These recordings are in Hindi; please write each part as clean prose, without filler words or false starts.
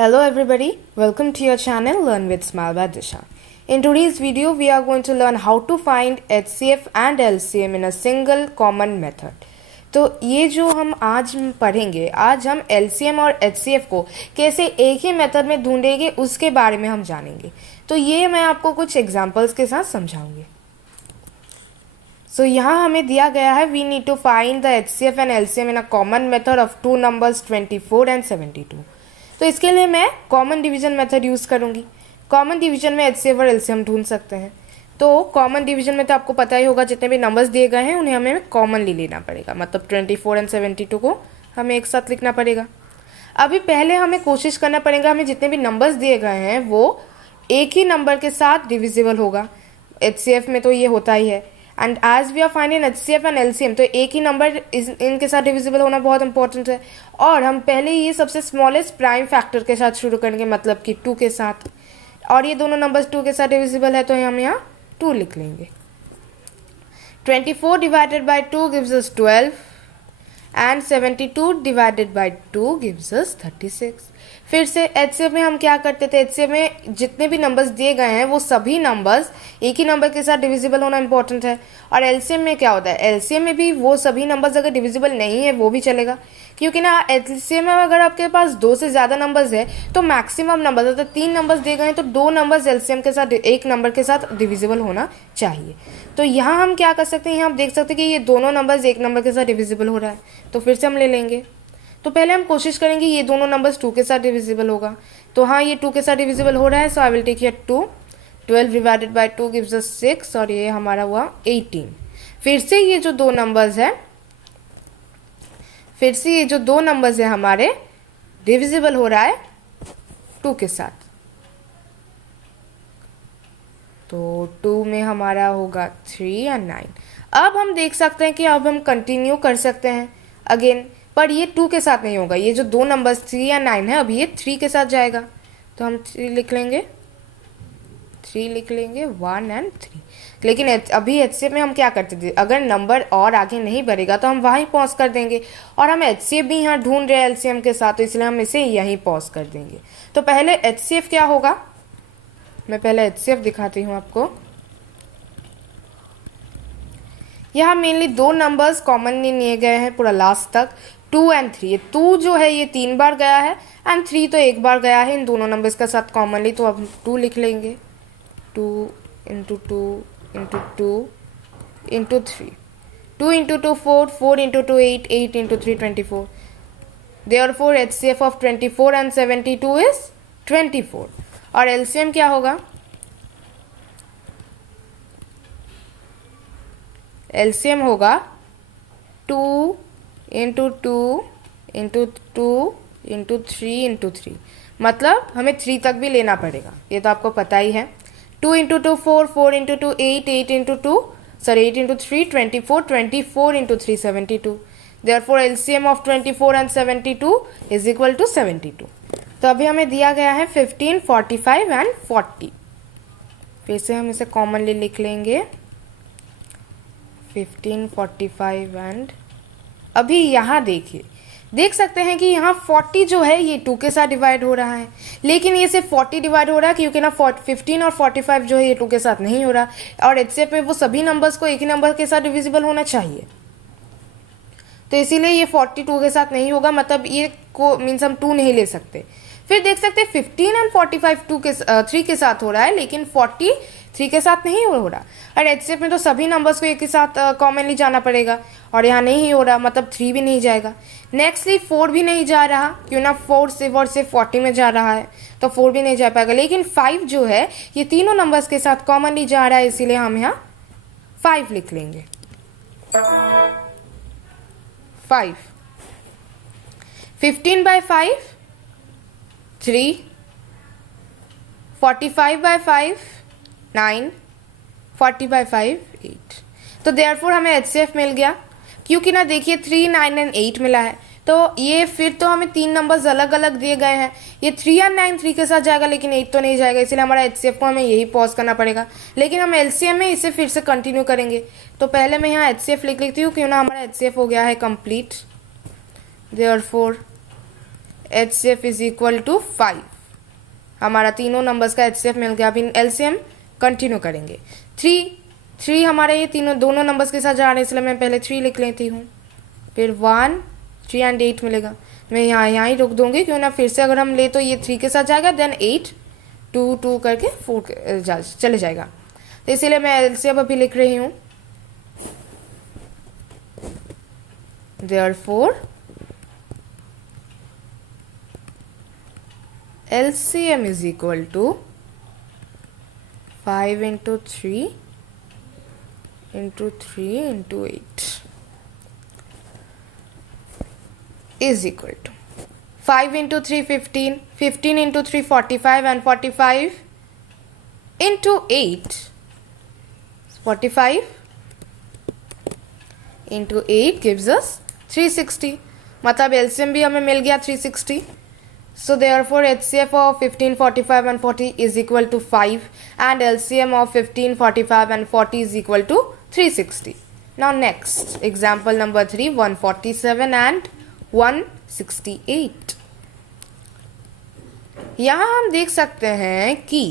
Hello everybody, welcome to your channel Learn with Smile by Disha. In today's video, we are going to learn how to find HCF and LCM in a single common method. तो ये जो हम आज पढ़ेंगे, आज हम LCM और HCF को कैसे एक ही मेथड में ढूंढेंगे उसके बारे में हम जानेंगे. तो ये मैं आपको कुछ एग्जांपल्स के साथ समझाऊंगी. So यहाँ हमें दिया गया है we need to find the HCF and LCM in a common method of two numbers 24 and 72. तो इसके लिए मैं कॉमन डिवीजन मेथड यूज़ करूँगी. कॉमन डिवीजन में HCF और LCM ढूंढ सकते हैं. तो कॉमन डिवीजन में तो आपको पता ही होगा जितने भी नंबर्स दिए गए हैं उन्हें हमें कॉमनली लेना पड़ेगा. मतलब 24 एंड 72 को हमें एक साथ लिखना पड़ेगा. अभी पहले हमें कोशिश करना पड़ेगा हमें जितने भी नंबर्स दिए गए हैं वो एक ही नंबर के साथ डिविजिबल होगा. HCF में तो ये होता ही है. And as we are finding HCF and LCM तो एक ही नंबर इनके साथ डिविजिबल होना बहुत इंपॉर्टेंट है. और हम पहले ये सबसे स्मॉलेस्ट प्राइम फैक्टर के साथ शुरू करेंगे, मतलब कि 2 के साथ. और ये दोनों नंबर्स 2 के साथ डिविजिबल है तो हम यहाँ 2 लिख लेंगे. 24 divided by 2 gives us 12 and 72 divided by 2 gives अस 36. फिर से HCF में हम क्या करते थे, HCF में जितने भी नंबर्स दिए गए हैं वो सभी नंबर्स एक ही नंबर के साथ डिविजिबल होना इंपॉर्टेंट है. और LCM में क्या होता है, LCM में भी वो सभी नंबर्स अगर डिविजिबल नहीं है वो भी चलेगा. क्योंकि ना LCM में अगर आपके पास 2 से ज़्यादा नंबर्स है तो मैक्सिमम नंबर्स मतलब 3 नंबर्स दिए गए हैं तो 2 नंबर्स LCM के साथ एक नंबर के साथ डिविजिबल होना चाहिए. तो यहाँ हम क्या कर सकते हैं, यहाँ आप देख सकते हैं कि ये दोनों नंबर्स एक नंबर के साथ डिविजिबल हो रहा है. तो फिर से हम ले लेंगे. तो पहले हम कोशिश करेंगे ये दोनों नंबर्स 2 के साथ डिविजिबल होगा. तो हाँ ये 2 के साथ डिविजिबल हो रहा है. So I will take here 2. 12 divided by 2 gives us 6 और ये हमारा हुआ 18. फिर से ये जो दो नंबर्स है हमारे डिविजिबल हो रहा है 2 के साथ. तो 2 में हमारा होगा 3 और 9. अब हम देख सकते हैं कि अब हम कंटिन्यू कर सकते हैं अगेन, पर ये 2 के साथ नहीं होगा. ये जो दो नंबर्स 3 या 9 है अभी ये 3 के साथ जाएगा. तो हम 3 लिख लेंगे 1 एंड 3. लेकिन अभी HCF में हम क्या करते थे, अगर नंबर और आगे नहीं बढ़ेगा तो हम वहीं पॉज कर देंगे. और हम HCF भी यहाँ ढूंढ रहे हैं LCM के साथ तो इसलिए हम इसे यहीं पॉज कर देंगे. तो पहले HCF क्या होगा, मैं पहले HCF दिखाती हूँ आपको. यहाँ मेनली 2 नंबर्स कॉमनली लिए गए हैं पूरा लास्ट तक, 2 एंड 3. 2 जो है ये 3 बार गया है एंड 3 तो एक बार गया है इन दोनों नंबर्स के साथ कॉमनली. तो अब 2 लिख लेंगे. 2 into 2 into 2 into 3. 2 into 2 4, 4 into 2 8, 8 into 3 24. Therefore HCF of 24 and 72 is 24. और LCM क्या होगा, LCM होगा 2 इंटू 2 इंटू 2 इंटू 3 इंटू 3. मतलब हमें 3 तक भी लेना पड़ेगा, ये तो आपको पता ही है. 2 into 2 4, 4 into 2 8, 8 into 2 8 into 3 24, 24 into 3 72. Therefore LCM of 24 and 72 is equal to 72. तो अभी हमें दिया गया है 15, 45 एंड 40. फिर से हम इसे कॉमनली लिख लेंगे 15, 45 एंड अभी यहाँ देखिए, देख सकते हैं कि यहाँ 40 जो है ये 2 के साथ डिवाइड हो रहा है, लेकिन ये सिर्फ 40 डिवाइड हो रहा है क्योंकि ना 15 और 45 जो है ये 2 के साथ नहीं हो रहा. और HCF में वो सभी नंबर्स को एक ही नंबर के साथ डिविजिबल होना चाहिए. तो इसीलिए ये 42 के साथ नहीं होगा, मतलब ये को मीन्स हम 2 नहीं ले सकते. फिर देख सकते हैं 15 एंड 45 3 के साथ हो रहा है लेकिन 40 3 के साथ नहीं हो रहा. और HCF में तो सभी नंबर्स को एक ही साथ कॉमनली जाना पड़ेगा और यहाँ नहीं हो रहा, मतलब 3 भी नहीं जाएगा. नेक्स्टली 4 भी नहीं जा रहा क्यों ना 4 से 40 में जा रहा है तो 4 भी नहीं जा पाएगा. लेकिन 5 जो है ये तीनों नंबर्स के साथ कॉमनली जा रहा है इसीलिए हम यहाँ 5 लिख लेंगे. 5 15 बाई 5 3, 45 बाई 5 9, 40 बाई 5 8. तो देयरफॉर हमें HCF मिल गया क्योंकि ना देखिए 3, 9 एंड 8 मिला है. तो ये फिर तो हमें 3 नंबर्स अलग अलग दिए गए हैं. ये 3 और 9 3 के साथ जाएगा लेकिन 8 तो नहीं जाएगा, इसलिए हमारा HCF को हमें यही पॉज करना पड़ेगा. लेकिन हम LCM में इसे फिर से कंटिन्यू करेंगे. तो पहले मैं यहाँ HCF लिख लेती हूँ क्यों ना हमारा HCF हो गया है complete. Therefore HCF is equal to 5. हमारा तीनों नंबर्स का HCF मिल गया। अभी LCM कंटिन्यू करेंगे। 3 हमारे ये तीनों दोनों नंबर्स के साथ जा रहे हैं, इसलिए मैं पहले 3 लिख लेती हूँ। फिर 1 3 एंड 8 मिलेगा। मैं यहाँ ही रोक दूंगी, क्यों ना फिर से अगर हम ले तो ये 3 के साथ जाएगा, देन 8 2 2 करके 4 चले जाएगा। तो इसीलिए मैं LCM अभी लिख रही हूँ। Therefore LCM is equal to 5 into 3 into 3 into 8 is equal to 5 into 3 15, 15 into 3 45, and 45 into 8 45 into 8 gives us 360। मतलब LCM भी हमें मिल गया 360। So therefore HCF of 15, 45 and 40 is equal to 5 and LCM of 15, 45 and 40 is equal to 360. Now next example number 3, 147 and 168। यहाँ हम देख सकते हैं कि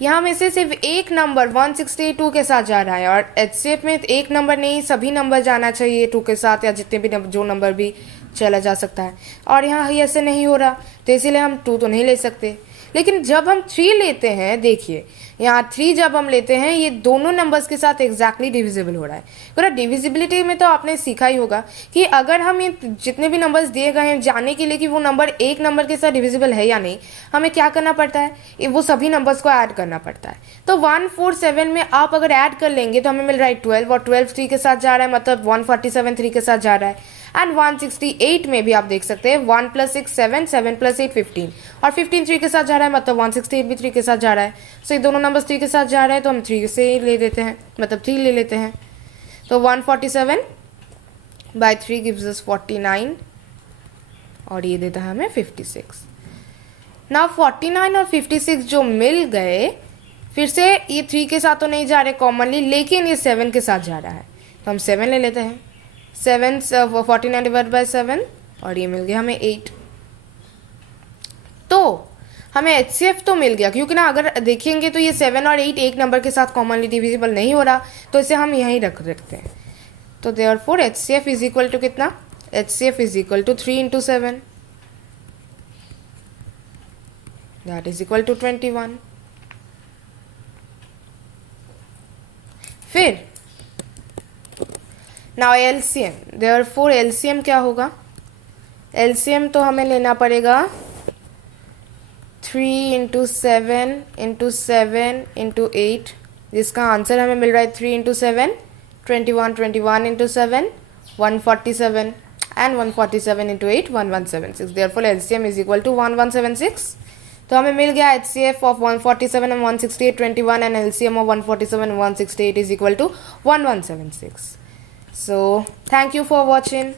यहाँ में से सिर्फ एक नंबर 162 के साथ जा रहा है, और HCF में एक नंबर नहीं सभी नंबर जाना चाहिए 2 के साथ, या जितने भी जो नंबर भी चला जा सकता है। और यहाँ ऐसे नहीं हो रहा, तो इसीलिए हम 2 तो नहीं ले सकते। लेकिन जब हम 3 लेते हैं, देखिए यहाँ 3 जब हम लेते हैं, ये दोनों नंबर्स के साथ एग्जैक्टली डिविजिबल हो रहा है। पूरा डिविजिबिलिटी में तो आपने सीखा ही होगा कि अगर हम ये जितने भी नंबर्स दिए गए हैं जानने के लिए कि वो नंबर एक नंबर के साथ डिविजिबल है या नहीं, हमें क्या करना पड़ता है, वो सभी नंबर्स को ऐड करना पड़ता है। तो 147 में आप अगर ऐड कर लेंगे तो हमें मिल रहा है 12, और 12 3 के साथ जा रहा है, मतलब 147 3 के साथ जा रहा है। एंड 168 में भी आप देख सकते हैं 1 + 6 7, 7 + 8 15, और 15 3 के साथ जा रहा है, मतलब 168 भी 3 के साथ जा रहा है। सो ये दोनों नंबर्स 3 के साथ जा रहे हैं, तो हम 3 से ले लेते हैं, मतलब 3 ले लेते हैं। तो 147 by 3 gives us 49, और ये देता है हमें 56। ना 49 और 56 जो मिल गए, फिर से ये 3 के साथ तो नहीं जा रहे कॉमनली, लेकिन ये 7 के साथ जा रहा है, तो हम 7 ले लेते हैं। 49 डिवाइड बाय 7, और ये मिल गया हमें 8। तो हमें HCF तो मिल गया, क्योंकि ना अगर देखेंगे तो ये 7 और 8 एक नंबर के साथ कॉमनली डिविजिबल नहीं हो रहा, तो इसे हम यहीं रख देते हैं। तो therefore HCF is equal to कितना, HCF is equal to 3 into 7, that is equal to 21। फिर नाउ LCM, देयरफॉर LCM क्या होगा, LCM तो हमें लेना पड़ेगा 3 into 7 into 7 into 8, जिसका आंसर हमें मिल रहा है 3 into 7 21, 21 into 7 147, and 147 into 8 1176। therefore LCM is equal to 1176। तो हमें मिल गया HCF of 147 and 168 21, and LCM of 147 and 168 is equal to 1176। So thank you for watching.